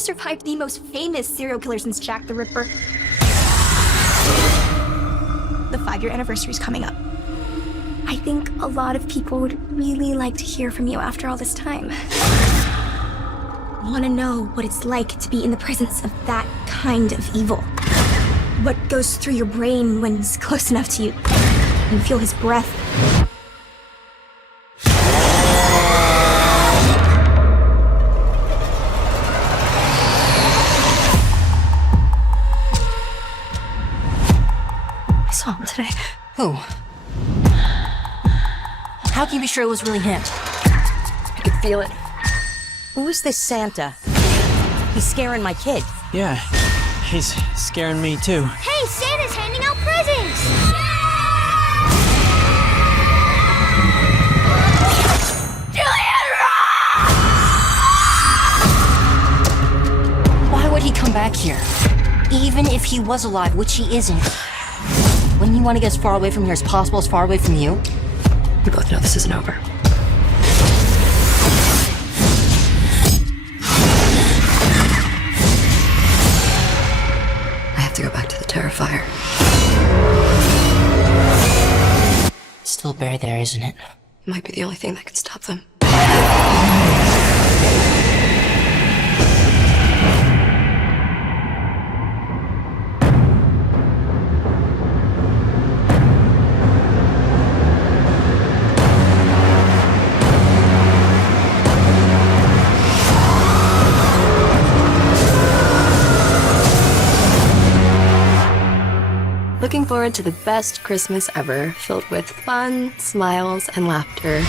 survived the most famous serial killer since Jack the Ripper. The 5-year anniversary is coming up. I think a lot of people would really like to hear from you after all this time. Want to know what it's like to be in the presence of that kind of evil. What goes through your brain when he's close enough to you. You feel his breath. I saw him today. Who? How can you be sure it was really him? I could feel it. Who is this Santa? He's scaring my kid. Yeah, he's scaring me too. Hey, Santa's handing out presents! Why would he come back here? Even if he was alive, which he isn't. Wouldn't you want to get as far away from here as possible, as far away from you? We both know this isn't over. I have to go back to the Terrifier. It's still buried there, isn't it? It might be the only thing that could stop them. Looking forward to the best Christmas ever, filled with fun, smiles, and laughter.